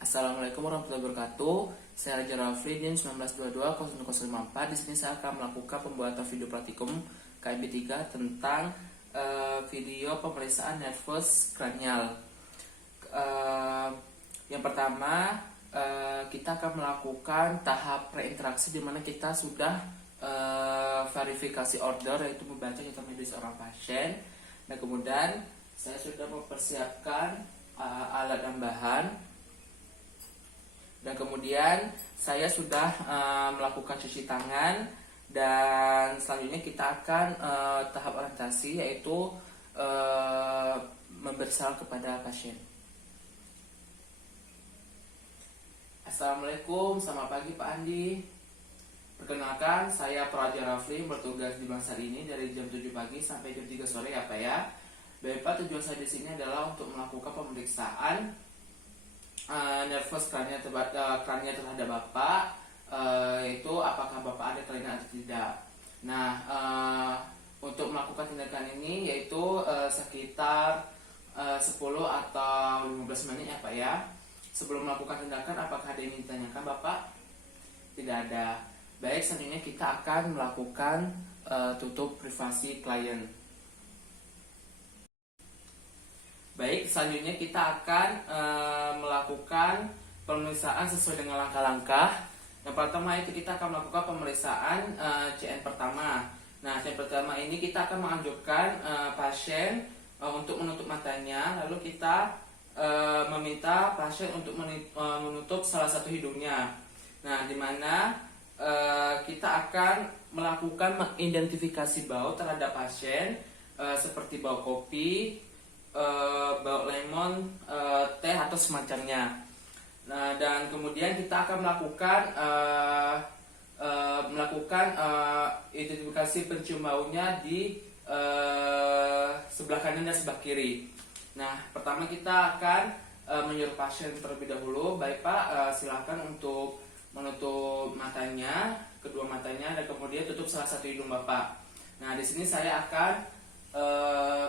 Assalamualaikum warahmatullahi wabarakatuh. Saya Raja Rafli din 1922-0054. Di sini saya akan melakukan pembuatan video praktikum KMB 3 tentang video pemeriksaan nervus kranial. Yang pertama, kita akan melakukan tahap preinteraksi di mana kita sudah verifikasi order, yaitu membaca hitam medis orang pasien. Dan kemudian saya sudah mempersiapkan alat dan bahan. Dan kemudian saya sudah melakukan cuci tangan. Dan selanjutnya kita akan tahap orientasi, yaitu memberi salam kepada pasien. Assalamualaikum, selamat pagi Pak Andi. Perkenalkan, saya Praja Rafli, bertugas di Bangsal ini dari jam 7 pagi sampai jam 3 sore ya Pak ya. Baik Pak, tujuan saya di sini adalah untuk melakukan pemeriksaan nervus krania terhadap Bapak, yaitu apakah Bapak ada kelainan atau tidak. Nah, untuk melakukan tindakan ini yaitu sekitar 10 atau 15 menit ya Pak ya. Sebelum melakukan tindakan, apakah ada yang ingin ditanyakan Bapak? Tidak ada. Baik, selanjutnya kita akan melakukan tutup privasi klien. Baik, selanjutnya kita akan melakukan pemeriksaan sesuai dengan langkah-langkah. Yang pertama itu kita akan melakukan pemeriksaan CN pertama. Nah, CN pertama ini kita akan menganjurkan pasien untuk menutup matanya, lalu kita meminta pasien untuk menutup salah satu hidungnya. Nah, di mana kita akan melakukan mengidentifikasi bau terhadap pasien seperti bau kopi, bau lemon, teh atau semacamnya. Nah, dan kemudian kita akan melakukan identifikasi pencium baunya di sebelah kanan dan sebelah kiri. Nah, pertama kita akan menyuruh pasien terlebih dahulu. Baik Pak, silakan untuk menutup matanya, kedua matanya, dan kemudian tutup salah satu hidung Bapak. Nah, di sini saya akan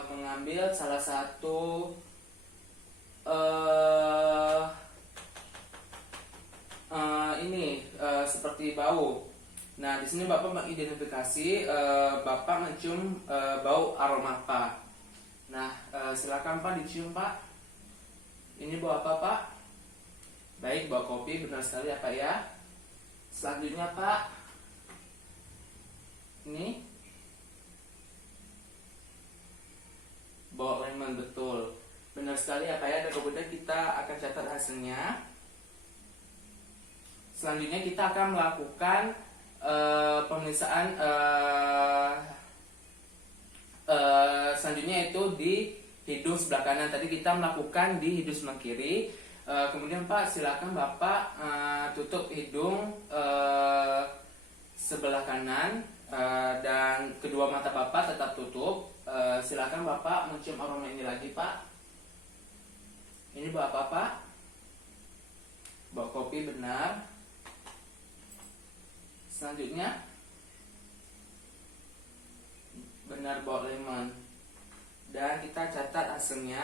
mengambil salah satu seperti bau. Nah, di sini Bapak mengidentifikasi Bapak mencium bau aroma apa. Nah, silakan Pak dicium Pak. Ini bau apa Pak? Baik, bau kopi, benar sekali ya Pak ya. Selanjutnya Pak, ini bau lemon, betul, benar sekali ya Pak ya. Dan kemudian kita akan catat hasilnya. Selanjutnya kita akan melakukan pemeriksaan selanjutnya itu di hidung sebelah kanan. Tadi kita melakukan di hidung sebelah kiri. Kemudian Pak, silakan Bapak tutup hidung sebelah kanan dan kedua mata Bapak tetap tutup. Silakan Bapak mencium aroma ini lagi Pak. Ini bau apa Pak? Bau kopi, benar. Selanjutnya, benar, bau lemon. Dan kita catat hasilnya.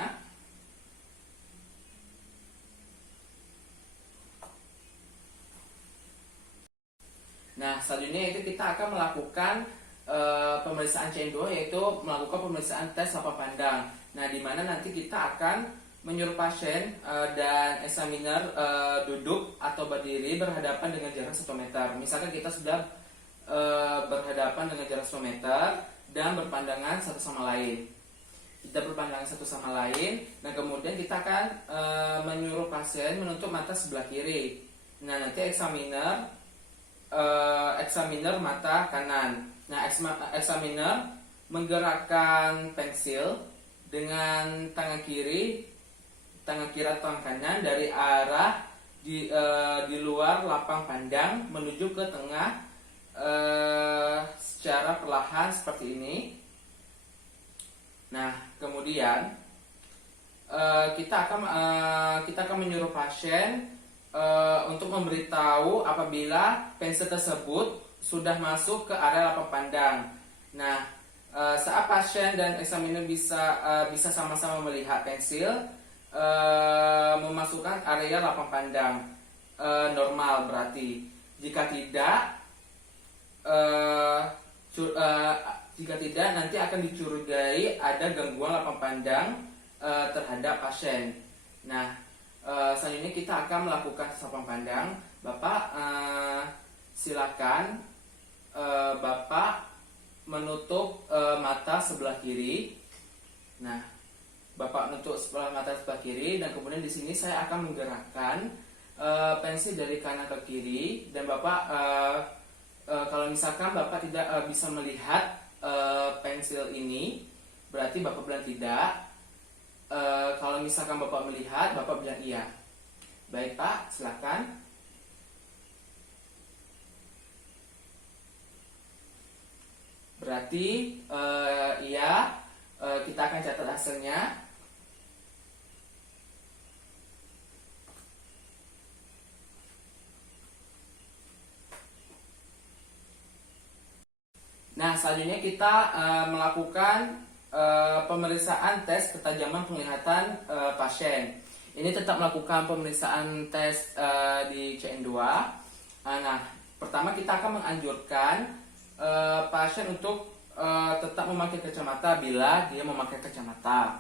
Nah, selanjutnya itu kita akan melakukan pemeriksaan CN2, yaitu melakukan pemeriksaan tes sapa pandang. Nah, di mana nanti kita akan menyuruh pasien dan examiner duduk atau berdiri berhadapan dengan jarak 1 meter. Misalkan kita sudah berhadapan dengan jarak 1 meter dan berpandangan satu sama lain. Kita berpandangan satu sama lain, dan kemudian kita akan menyuruh pasien menutup mata sebelah kiri. Nah, nanti examiner mata kanan. Nah, examiner menggerakkan pensil dengan tangan kiri atau tangan kanan dari arah di luar lapang pandang menuju ke tengah secara perlahan seperti ini. Nah, kemudian kita akan menyuruh pasien untuk memberitahu apabila pensil tersebut sudah masuk ke area lapang pandang. Nah, saat pasien dan examiner bisa sama-sama melihat pensil, memasukkan area lapang pandang normal berarti. Jika tidak, jika tidak nanti akan dicurigai ada gangguan lapang pandang terhadap pasien. Nah, selanjutnya kita akan melakukan tes lapang pandang. Bapak silakan Bapak menutup mata sebelah kiri. Nah, Bapak menutup mata sebelah kiri dan kemudian di sini saya akan menggerakkan pensil dari kanan ke kiri dan Bapak kalau misalkan Bapak tidak bisa melihat pensil ini, berarti Bapak bilang tidak. Kalau misalkan Bapak melihat, Bapak bilang iya. Baik Pak, silakan. Berarti iya, kita akan catat hasilnya. Nah, selanjutnya kita melakukan pemeriksaan tes ketajaman penglihatan pasien. Ini tetap melakukan pemeriksaan tes di CN2. Nah, pertama kita akan menganjurkan pasien untuk tetap memakai kacamata bila dia memakai kacamata.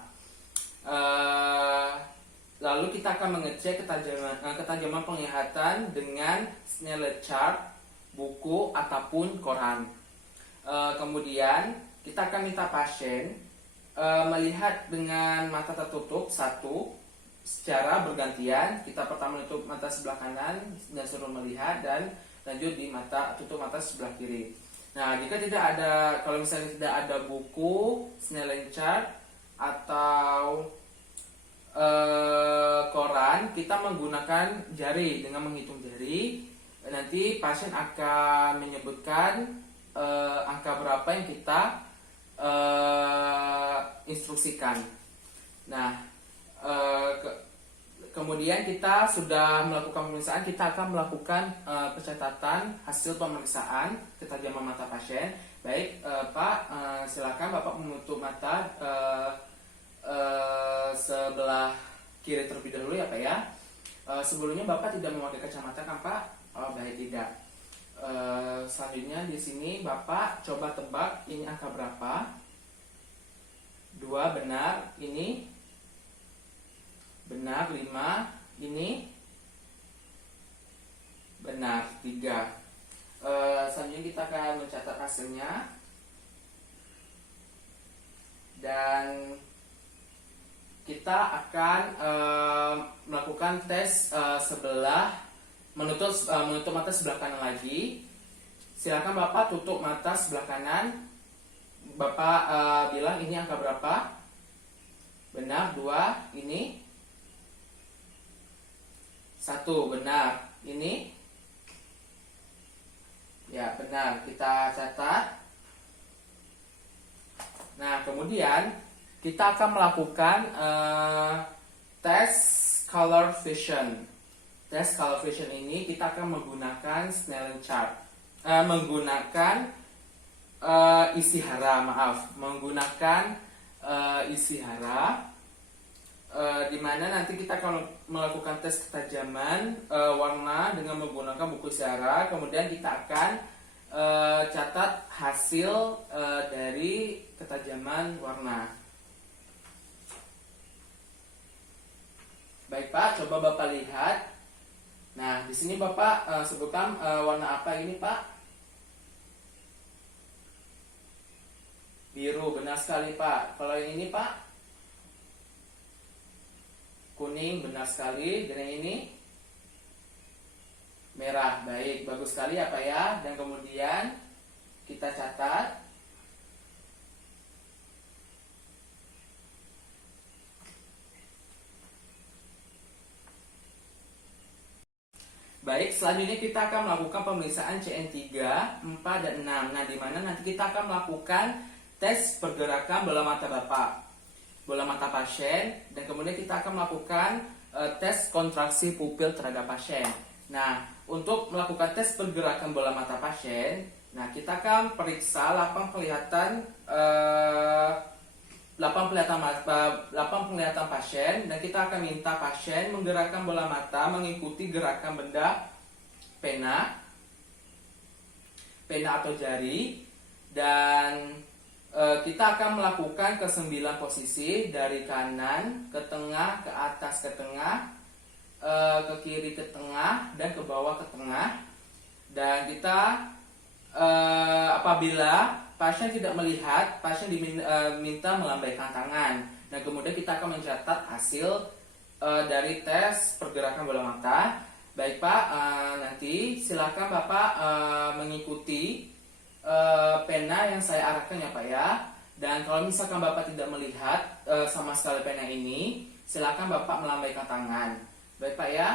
Lalu kita akan mengecek ketajaman penglihatan dengan Snellen chart, buku ataupun koran. Kemudian kita akan minta pasien melihat dengan mata tertutup satu secara bergantian. Kita pertama menutup mata sebelah kanan dan suruh melihat dan lanjut di tutup mata sebelah kiri. Nah, jika tidak ada, kalau misalnya tidak ada buku, Snellen chart atau koran, kita menggunakan jari dengan menghitung jari. Nanti pasien akan menyebutkan angka berapa yang kita instruksikan. Nah, kemudian kita sudah melakukan pemeriksaan, kita akan melakukan pencatatan hasil pemeriksaan ketajaman mata pasien. Baik, Pak, silakan Bapak menutup mata sebelah kiri terlebih dahulu ya Pak ya. Sebelumnya Bapak tidak memakai kacamata kan Pak? Oh, baik, tidak. Selanjutnya di sini Bapak coba tebak ini angka berapa? 2 benar, ini benar, 5 ini benar, 3. Selanjutnya kita akan mencatat hasilnya dan kita akan melakukan tes menutup mata sebelah kanan lagi. Silakan Bapak tutup mata sebelah kanan. Bapak bilang ini angka berapa? Benar, 2. Ini 1. Benar. Ini ya benar. Kita catat. Nah, kemudian kita akan melakukan tes color vision. Tes color vision ini kita akan menggunakan Snellen chart, menggunakan menggunakan isihara, di mana nanti kita akan melakukan tes ketajaman warna dengan menggunakan buku isihara. Kemudian kita akan catat hasil dari ketajaman warna. Baik Pak, coba Bapak lihat. Nah, di sini Bapak sebutkan warna apa ini Pak? Biru, benar sekali Pak. Kalau yang ini Pak? Kuning, benar sekali. Dan yang ini? Merah, baik, bagus sekali ya Pak ya. Dan kemudian kita catat. Baik, selanjutnya kita akan melakukan pemeriksaan CN3, 4, dan 6. Nah, di mana nanti kita akan melakukan tes pergerakan bola mata Bapak, bola mata pasien, dan kemudian kita akan melakukan tes kontraksi pupil terhadap pasien. Nah, untuk melakukan tes pergerakan bola mata pasien, nah kita akan periksa lapang penglihatan 8 penglihatan pasien, dan kita akan minta pasien menggerakkan bola mata mengikuti gerakan benda pena atau jari, dan kita akan melakukan ke 9 posisi, dari kanan ke tengah, ke atas ke tengah, ke kiri ke tengah, dan ke bawah ke tengah. Dan kita apabila pasien tidak melihat, pasien diminta melambaikan tangan. Dan kemudian kita akan mencatat hasil dari tes pergerakan bola mata. Baik Pak, nanti silakan Bapak mengikuti pena yang saya arahkan ya Pak ya. Dan kalau misalkan Bapak tidak melihat sama sekali pena ini, silakan Bapak melambaikan tangan. Baik Pak ya.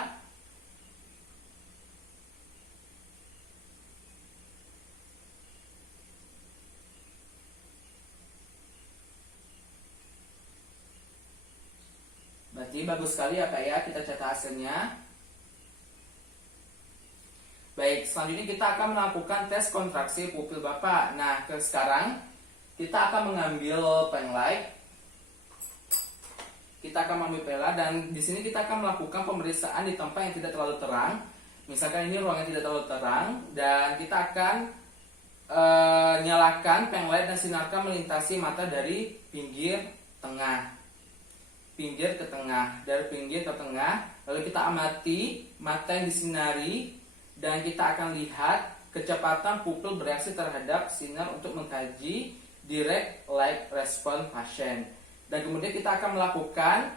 Berarti bagus sekali ya Pak ya, kita catat hasilnya. Baik, selanjutnya kita akan melakukan tes kontraksi pupil Bapak. Nah, sekarang kita akan mengambil pen light. Kita akan mengambil pela, dan di sini kita akan melakukan pemeriksaan di tempat yang tidak terlalu terang. Misalkan ini ruangan tidak terlalu terang, dan kita akan nyalakan pen light dan sinarkan melintasi mata dari pinggir ke tengah, dari pinggir ke tengah. Lalu kita amati mata yang disinari, dan kita akan lihat kecepatan pupil bereaksi terhadap sinar untuk mengkaji direct light response pasien. Dan kemudian kita akan melakukan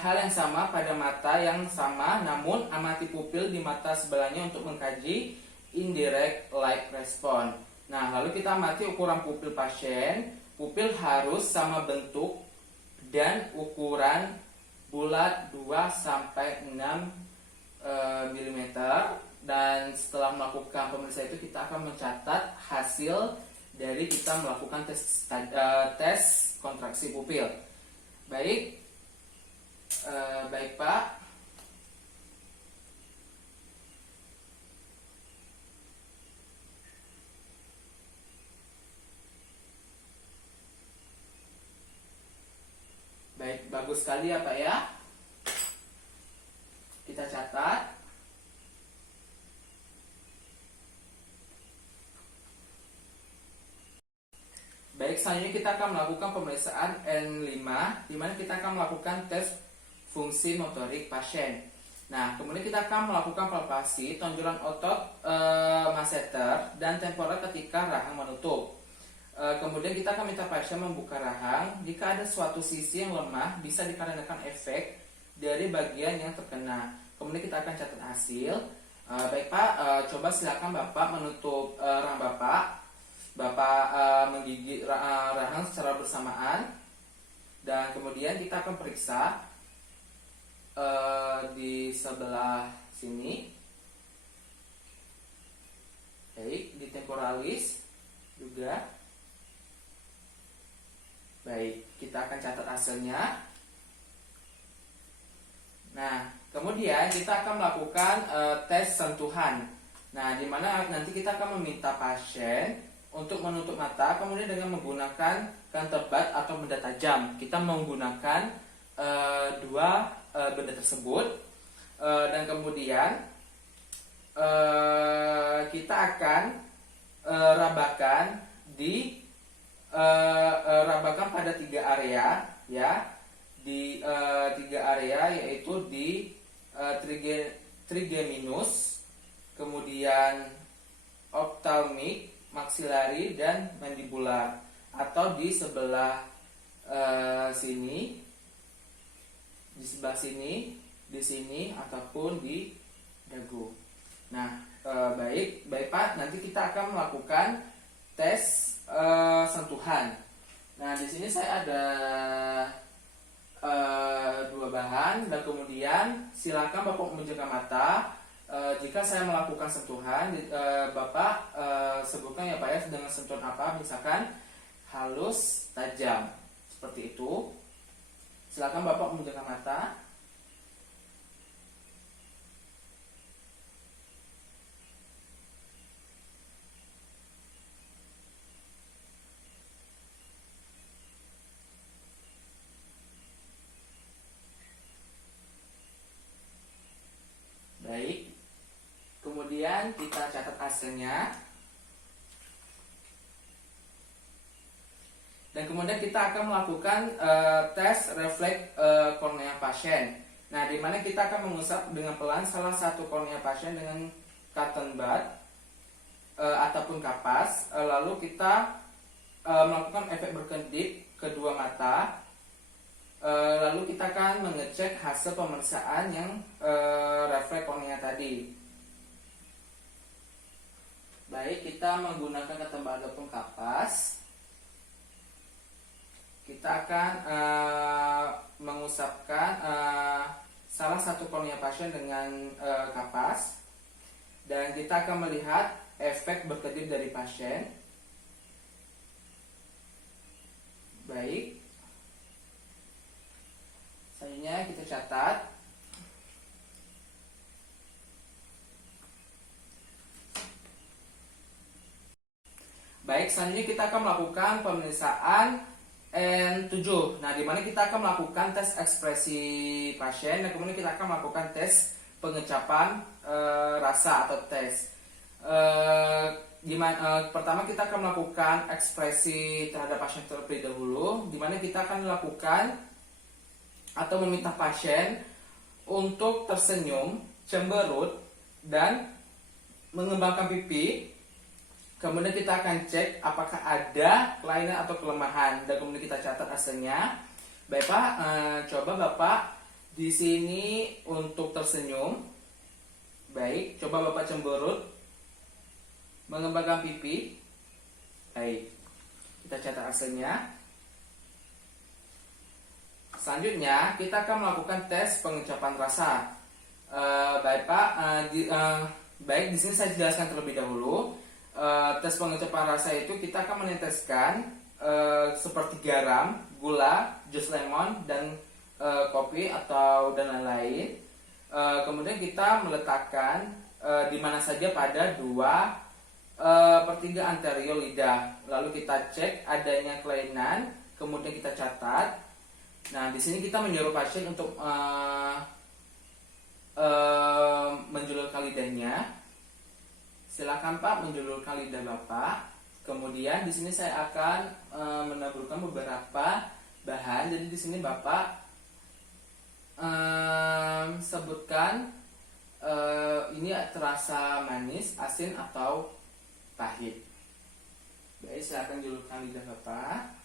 hal yang sama pada mata yang sama, namun amati pupil di mata sebelahnya untuk mengkaji indirect light response. Nah, lalu kita amati ukuran pupil pasien. Pupil harus sama bentuk dan ukuran bulat 2-6 mm. Dan setelah melakukan pemeriksaan itu, kita akan mencatat hasil dari kita melakukan tes kontraksi pupil. Baik, baik Pak. Baik, bagus sekali ya Pak ya. Kita catat. Baik, selanjutnya kita akan melakukan pemeriksaan N5, di mana kita akan melakukan tes fungsi motorik pasien. Nah, kemudian kita akan melakukan palpasi tonjolan otot masseter dan temporal ketika rahang menutup. Kemudian kita akan minta pasien membuka rahang. Jika ada suatu sisi yang lemah, bisa dikarenakan efek dari bagian yang terkena. Kemudian kita akan catat hasil. Baik Pak, coba silakan Bapak menutup rahang Bapak. Bapak menggigit rahang secara bersamaan, dan kemudian kita akan periksa di sebelah sini, baik di temporalis juga. Baik, kita akan catat hasilnya. Nah, kemudian kita akan melakukan tes sentuhan. Nah, di mana nanti kita akan meminta pasien untuk menutup mata, kemudian dengan menggunakan kantebat atau benda tajam. Kita menggunakan dua benda tersebut, dan kemudian kita akan rabakan pada 3 area ya, di 3 area, yaitu di trigeminus, kemudian ophthalmic, maksilari, dan mandibular, atau di sebelah sini, di sebelah sini, di sini, ataupun di dagu. Nah, baik Pak, nanti kita akan melakukan tes sentuhan. Nah, di sini saya ada 2 bahan, dan kemudian silakan Bapak menjaga mata. Jika saya melakukan sentuhan, Bapak sebutkan ya Pak ya, dengan sentuhan apa, misalkan halus, tajam, seperti itu. Silakan Bapak menjaga mata. kemudian kita catat hasilnya. Dan kemudian kita akan melakukan tes refleks kornea pasien. Nah, di mana kita akan mengusap dengan pelan salah satu kornea pasien dengan cotton bud ataupun kapas. Lalu kita melakukan efek berkedip kedua mata. Lalu kita akan mengecek hasil pemeriksaan yang refleks kornea tadi. Baik, kita menggunakan cotton bud ataupun kapas. Kita akan mengusapkan salah satu kornea pasien dengan kapas, dan kita akan melihat efek berkedip dari pasien. Baik, selanjutnya kita catat. Baik, selanjutnya kita akan melakukan pemeriksaan N7. Nah, di mana kita akan melakukan tes ekspresi pasien, dan kemudian kita akan melakukan tes pengecapan rasa atau tes. Pertama kita akan melakukan ekspresi terhadap pasien terlebih dahulu, di mana kita akan melakukan atau meminta pasien untuk tersenyum, cemberut, dan mengembangkan pipi. Kemudian kita akan cek apakah ada kelainan atau kelemahan, dan kemudian kita catat hasilnya. Baik Pak, coba Bapak di sini untuk tersenyum. Baik, coba Bapak cemberut, mengembangkan pipi. Baik, kita catat hasilnya. Selanjutnya kita akan melakukan tes pengecapan rasa. Baik Pak, baik di sini saya jelaskan terlebih dahulu. Tes pengecapan rasa itu kita akan meneteskan seperti garam, gula, jus lemon, dan kopi atau dan lain-lain. Kemudian kita meletakkan di mana saja pada 2/3 anterior lidah. Lalu kita cek adanya kelainan, kemudian kita catat. Nah, di sini kita menyuruh pasien untuk menjulurkan lidahnya. Silakan Pak menjulurkan lidah Bapak. Kemudian di sini saya akan menaburkan beberapa bahan. Jadi di sini Bapak sebutkan ini terasa manis, asin atau pahit. Baik, silakan julurkan lidah Bapak.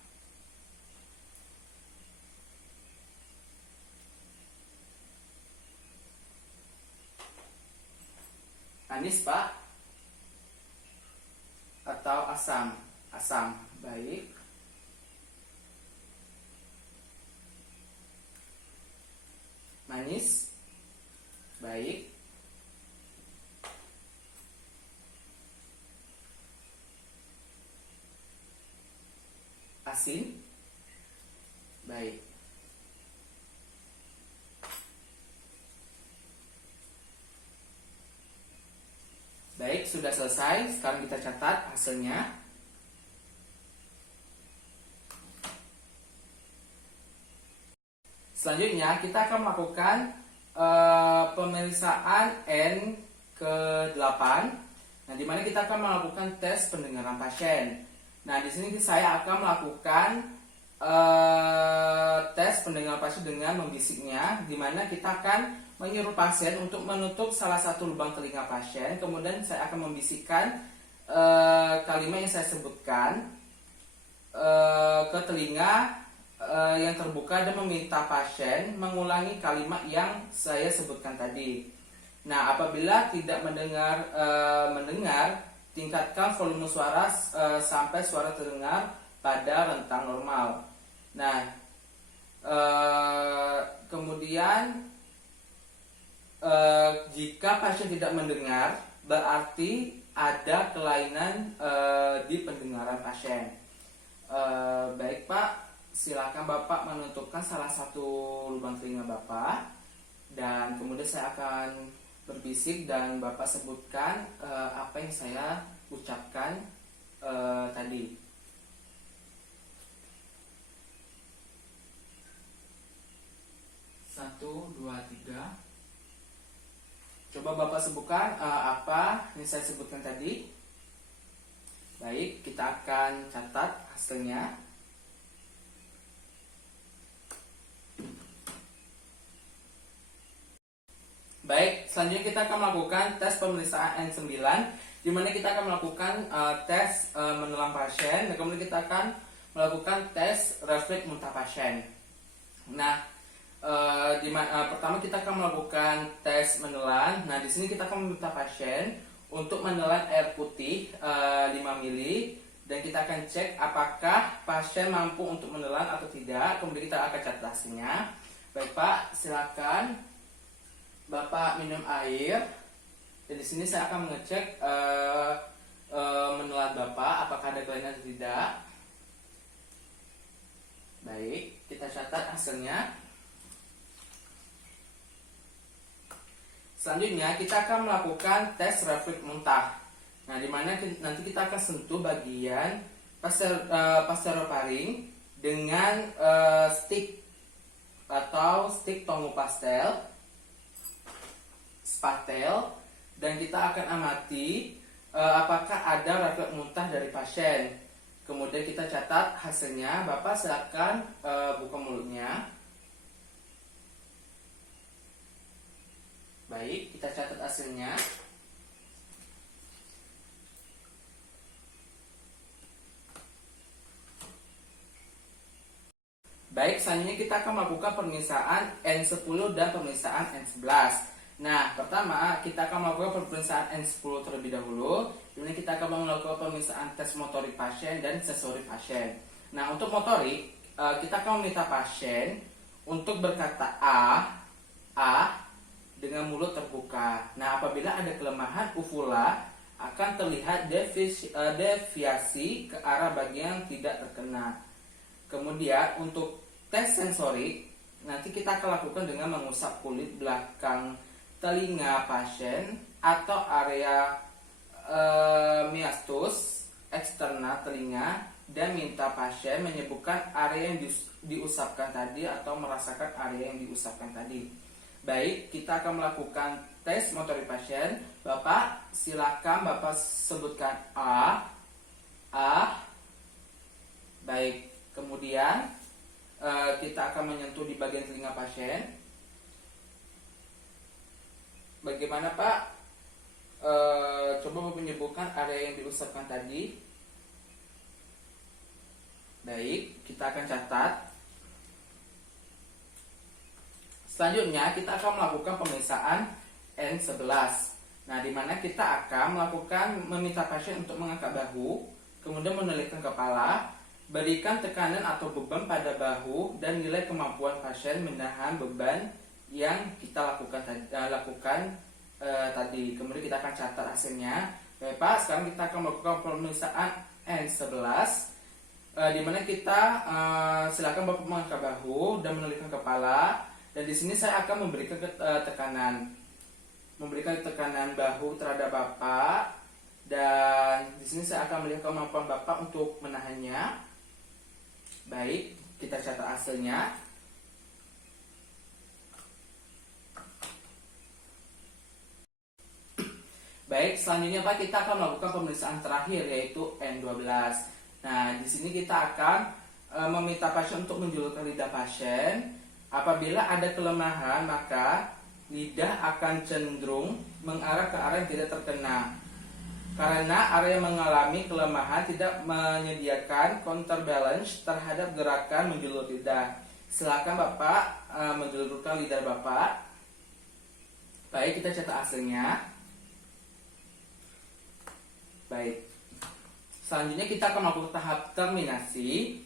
Manis Pak atau asam? Asam. Baik. Manis. Baik. Asin. Baik. Baik, sudah selesai. Sekarang kita catat hasilnya. Selanjutnya kita akan melakukan pemeriksaan N ke-8. Nah, di mana kita akan melakukan tes pendengaran pasien. Nah, di sini saya akan melakukan tes pendengaran pasien dengan membisiknya, di mana kita akan menyuruh pasien untuk menutup salah satu lubang telinga pasien. Kemudian saya akan membisikkan kalimat yang saya sebutkan ke telinga yang terbuka, dan meminta pasien mengulangi kalimat yang saya sebutkan tadi. Nah, apabila tidak mendengar, tingkatkan volume suara sampai suara terdengar pada rentang normal. Nah, kemudian jika pasien tidak mendengar, berarti ada kelainan di pendengaran pasien. Baik Pak, silakan Bapak menutupkan salah satu lubang telinga Bapak, dan kemudian saya akan berbisik dan Bapak sebutkan apa yang saya ucapkan tadi. 1, 2, 3. Coba Bapak sebutkan apa yang saya sebutkan tadi. Baik, kita akan catat hasilnya. Baik, selanjutnya kita akan melakukan tes pemeriksaan N9, di mana kita akan melakukan tes menelan pasien, dan kemudian kita akan melakukan tes refleks muntah pasien. Nah, pertama kita akan melakukan tes menelan. Nah, di sini kita akan meminta pasien untuk menelan air putih 5 ml, dan kita akan cek apakah pasien mampu untuk menelan atau tidak. Kemudian kita akan catat hasilnya. Baik Pak, silakan Bapak minum air. Dan di sini saya akan mengecek menelan Bapak apakah ada kelainan atau tidak. Baik, kita catat hasilnya. Selanjutnya kita akan melakukan tes refleks muntah. Nah, di mana nanti kita akan sentuh bagian pasteroparing dengan stick atau stick tongu pastel, spatel, dan kita akan amati apakah ada refleks muntah dari pasien. Kemudian kita catat hasilnya. Bapak silakan buka mulutnya. Baik, kita catat hasilnya. Baik, selanjutnya kita akan melakukan pemeriksaan N10 dan pemeriksaan N11. Nah, pertama kita akan melakukan pemeriksaan N10 terlebih dahulu. Kemudian kita akan melakukan pemeriksaan tes motorik pasien dan sensorik pasien. Nah, untuk motorik, kita akan meminta pasien untuk berkata A dengan mulut terbuka. Nah, apabila ada kelemahan uvula, akan terlihat deviasi ke arah bagian yang tidak terkena. Kemudian untuk tes sensorik, nanti kita akan lakukan dengan mengusap kulit belakang telinga pasien atau area meastus eksternal telinga, dan minta pasien menyebutkan area yang diusapkan tadi atau merasakan area yang diusapkan tadi. Baik, kita akan melakukan tes motorik pasien. Bapak, silakan Bapak sebutkan A. Baik, kemudian kita akan menyentuh di bagian telinga pasien. Bagaimana Pak? Coba menyebutkan area yang diusapkan tadi. Baik, kita akan catat. Selanjutnya kita akan melakukan pemeriksaan N11. Nah, di mana kita akan meminta pasien untuk mengangkat bahu, kemudian menolehkan kepala, berikan tekanan atau beban pada bahu, dan nilai kemampuan pasien menahan beban yang kita lakukan tadi. Kemudian kita akan catat hasilnya. Baik Pak, sekarang kita akan melakukan pemeriksaan N11, di mana kita silakan Bapak mengangkat bahu dan menolehkan kepala. Dan di sini saya akan memberikan tekanan bahu terhadap Bapak, dan di sini saya akan melihat kemampuan Bapak untuk menahannya. Baik, kita catat hasilnya. Baik, selanjutnya Pak, kita akan melakukan pemeriksaan terakhir, yaitu N12. Nah, di sini kita akan meminta pasien untuk menjulurkan lidah pasien. Apabila ada kelemahan, maka lidah akan cenderung mengarah ke arah yang tidak terkena. Karena area yang mengalami kelemahan tidak menyediakan counterbalance terhadap gerakan menjulur lidah. Silakan Bapak menjulurkan lidah Bapak. Baik, kita catat hasilnya. Baik. Selanjutnya kita akan melakukan tahap terminasi.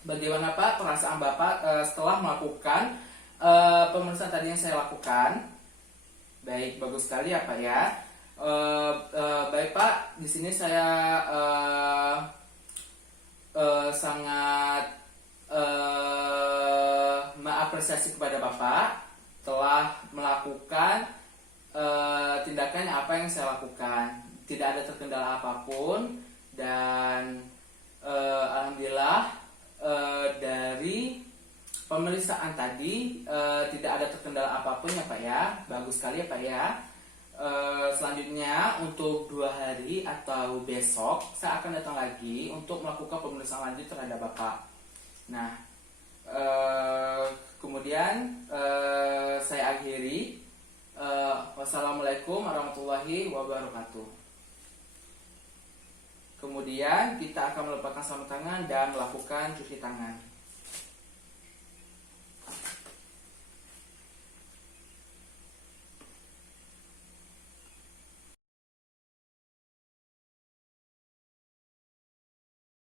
Bagaimana Pak perasaan Bapak setelah melakukan pemeriksaan tadi yang saya lakukan? Baik, bagus sekali ya Pak ya. Baik Pak, di sini saya sangat mengapresiasi kepada Bapak telah melakukan tindakan apa yang saya lakukan. Tidak ada terkendala apapun, dan alhamdulillah dari pemeriksaan tadi tidak ada terkendala apapun ya Pak ya, bagus sekali ya Pak ya. Selanjutnya untuk 2 hari atau besok saya akan datang lagi untuk melakukan pemeriksaan lanjut terhadap Bapak. Nah, kemudian saya akhiri. Wassalamualaikum warahmatullahi wabarakatuh. Kemudian kita akan melepaskan sarung tangan dan melakukan cuci tangan.